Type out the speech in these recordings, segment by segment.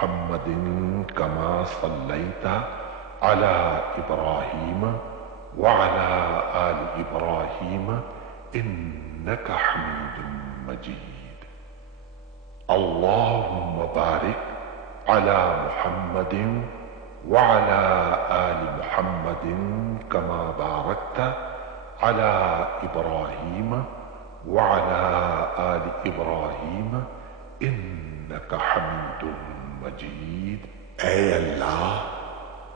محمد كما صليت على إبراهيم وعلى آل إبراهيم إنك حميد مجيد. اللهم بارك على محمد وعلى آل محمد كما باركت على إبراهيم وعلى آل إبراهيم إنك حميد مجيد. اے اللہ،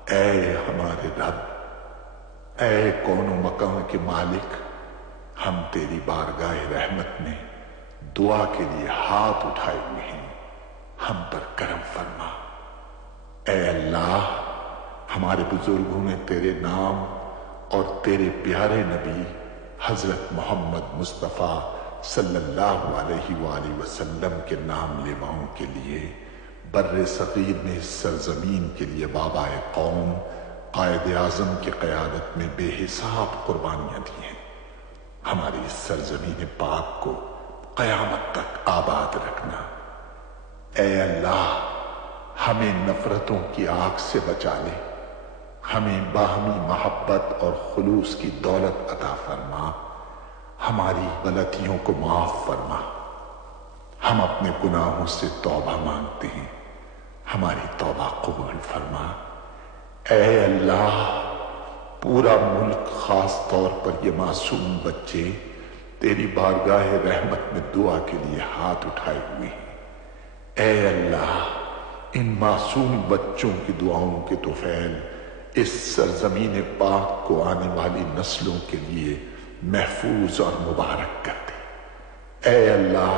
اے ہمارے رب، اے کون و مکان کے مالک، ہم تیری بارگاہ رحمت میں دعا کے لیے ہاتھ اٹھائے ہوئے ہیں، ہم پر کرم فرما۔ اے اللہ، ہمارے بزرگوں نے تیرے نام اور تیرے پیارے نبی حضرت محمد مصطفیٰ صلی اللہ علیہ وآلہ وسلم کے نام لیواؤں کے لیے بر صغیر میں اس سرزمین کے لیے بابا قوم قائد اعظم کی قیادت میں بے حساب قربانیاں دی ہیں۔ ہماری اس سرزمین پاک کو قیامت تک آباد رکھنا۔ اے اللہ، ہمیں نفرتوں کی آگ سے بچا لے، ہمیں باہمی محبت اور خلوص کی دولت عطا فرما، ہماری غلطیوں کو معاف فرما۔ ہم اپنے گناہوں سے توبہ مانگتے ہیں، ہماری توبہ قبول فرما۔ اے اللہ، پورا ملک، خاص طور پر یہ معصوم بچے تیری بارگاہ رحمت میں دعا کے لیے ہاتھ اٹھائے ہوئے ہیں۔ اے اللہ، ان معصوم بچوں کی دعاؤں کے طفیل اس سرزمین پاک کو آنے والی نسلوں کے لیے محفوظ اور مبارک کر دے۔ اے اللہ،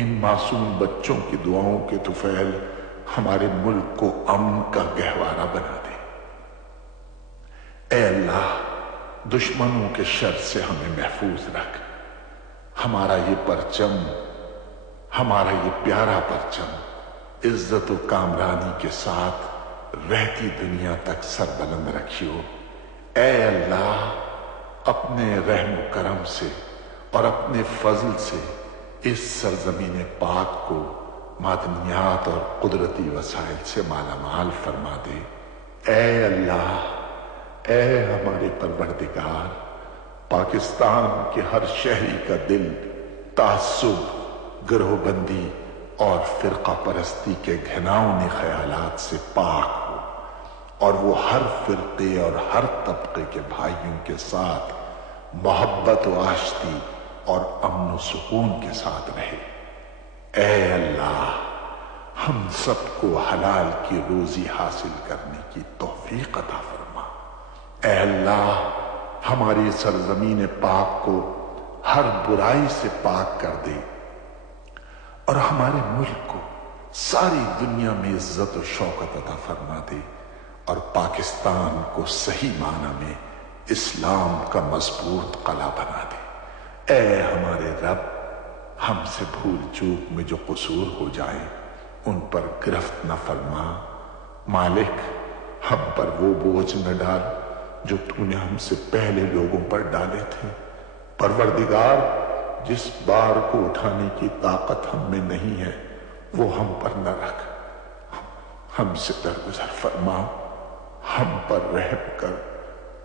ان معصوم بچوں کی دعاؤں کے طفیل ہمارے ملک کو امن کا گہوارہ بنا دے۔ اے اللہ، دشمنوں کے شر سے ہمیں محفوظ رکھ۔ ہمارا یہ پرچم، ہمارا یہ پیارا پرچم عزت و کامرانی کے ساتھ رہتی دنیا تک سربلند رکھیو۔ اے اللہ، اپنے رحم و کرم سے اور اپنے فضل سے اس سرزمین پاک کو معدنیات اور قدرتی وسائل سے مالا مال فرما دے۔ اے اللہ، اے ہمارے پروردگار، پاکستان کے ہر شہری کا دل تعصب، گروہ بندی اور فرقہ پرستی کے گھناؤنے خیالات سے پاک ہو، اور وہ ہر فرقے اور ہر طبقے کے بھائیوں کے ساتھ محبت و آشتی اور امن و سکون کے ساتھ رہے۔ اے اللہ، ہم سب کو حلال کی روزی حاصل کرنے کی توفیق عطا فرما۔ اے اللہ، ہماری سرزمین پاک کو ہر برائی سے پاک کر دے، اور ہمارے ملک کو ساری دنیا میں عزت و شوکت عطا فرما دے، اور پاکستان کو صحیح معنی میں اسلام کا مضبوط قلعہ بنا دے۔ اے ہمارے رب، ہم سے بھول چوک میں جو قصور ہو جائیں ان پر گرفت نہ فرما۔ مالک، ہم پر وہ بوجھ نہ ڈال جو تو نے ہم سے پہلے لوگوں پر ڈالے تھے۔ پروردگار، جس بار کو اٹھانے کی طاقت ہم میں نہیں ہے وہ ہم پر نہ رکھ، ہم سے درگزر فرما، ہم پر رحم کر۔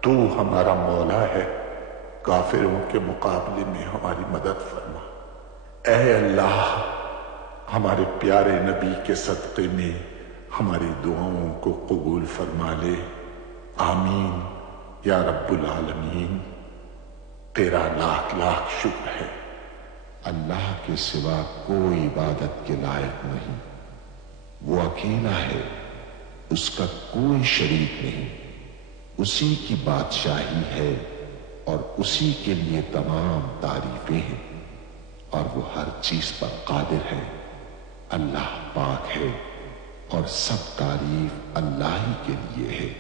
تو ہمارا مولا ہے، کافروں کے مقابلے میں ہماری مدد فرما۔ اے اللہ، ہمارے پیارے نبی کے صدقے میں ہماری دعاؤں کو قبول فرما لے۔ آمین یا رب العالمین۔ تیرا لاکھ لاکھ شکر ہے۔ اللہ کے سوا کوئی عبادت کے لائق نہیں، وہ اکیلا ہے، اس کا کوئی شریک نہیں، اسی کی بادشاہی ہے اور اسی کے لیے تمام تعریفیں ہیں، اور وہ ہر چیز پر قادر ہے۔ اللہ پاک ہے اور سب تعریف اللہ ہی کے لیے ہے،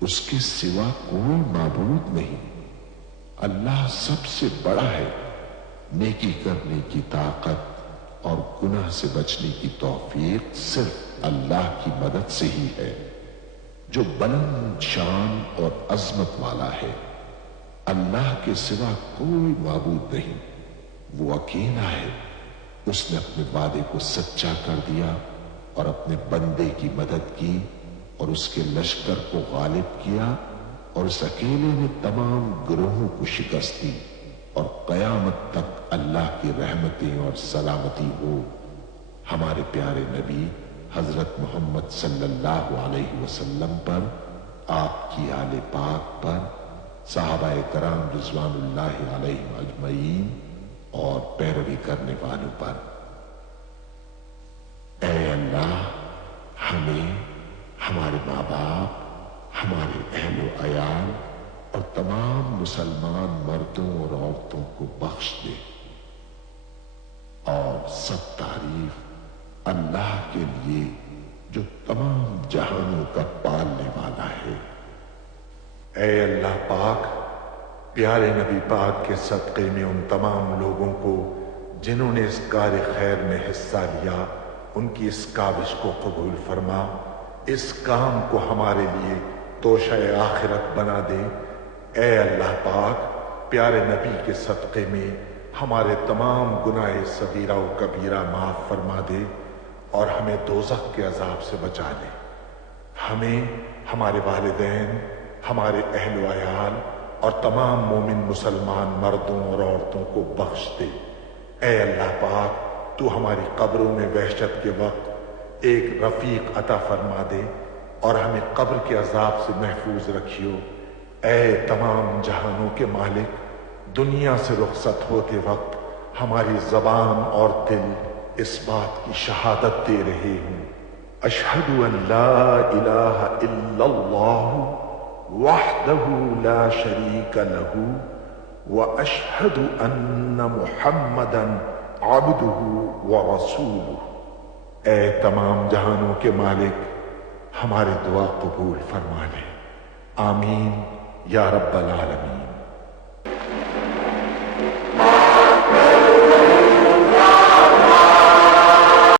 اس کے سوا کوئی معبود نہیں۔ اللہ سب سے بڑا ہے، نیکی کرنے کی طاقت اور گناہ سے بچنے کی توفیق صرف اللہ کی مدد سے ہی ہے، جو بلند شان اور عظمت والا ہے۔ اللہ کے سوا کوئی معبود نہیں، وہ اکیلا ہے، اس نے اپنے وعدے کو سچا کر دیا اور اپنے بندے کی مدد کی اور اس کے لشکر کو غالب کیا اور اس اکیلے نے تمام گروہوں کو شکست دی اور قیامت تک اللہ کی رحمتیں اور سلامتی ہو ہمارے پیارے نبی حضرت محمد صلی اللہ علیہ وسلم پر، آپ کی آل پاک پر، صحابہ کرام رضوان اللہ علیہم اجمعین اور پیروی کرنے والوں پر۔ اے اللہ، ہمیں، ہمارے ماں باپ، ہمارے اہل و عیال اور تمام مسلمان مردوں اور عورتوں کو بخش دے، اور سب تعریف اللہ کے لیے جو تمام جہانوں کا پالنے والا ہے۔ اے اللہ پاک، پیارے نبی پاک کے صدقے میں ان تمام لوگوں کو جنہوں نے اس کار خیر میں حصہ لیا، ان کی اس کاوش کو قبول فرما، اس کام کو ہمارے لیے توشہ آخرت بنا دے۔ اے اللہ پاک، پیارے نبی کے صدقے میں ہمارے تمام گناہ صغیرہ و کبیرہ معاف فرما دے اور ہمیں دوزخ کے عذاب سے بچا لے۔ ہمیں، ہمارے والدین، ہمارے اہل و عیال اور تمام مومن مسلمان مردوں اور عورتوں کو بخش دے۔ اے اللہ پاک، تو ہماری قبروں میں وحشت کے وقت ایک رفیق عطا فرما دے اور ہمیں قبر کے عذاب سے محفوظ رکھیو۔ اے تمام جہانوں کے مالک، دنیا سے رخصت ہوتے وقت ہماری زبان اور دل اس بات کی شہادت دے رہے ہوں، اشہد ان لا الہ الا اللہ وحدہ لا شریک لہ واشہد ان محمدا عبدہ ورسولہ۔ اے تمام جہانوں کے مالک، ہماری دعا قبول فرما لے، آمین یا رب العالمین۔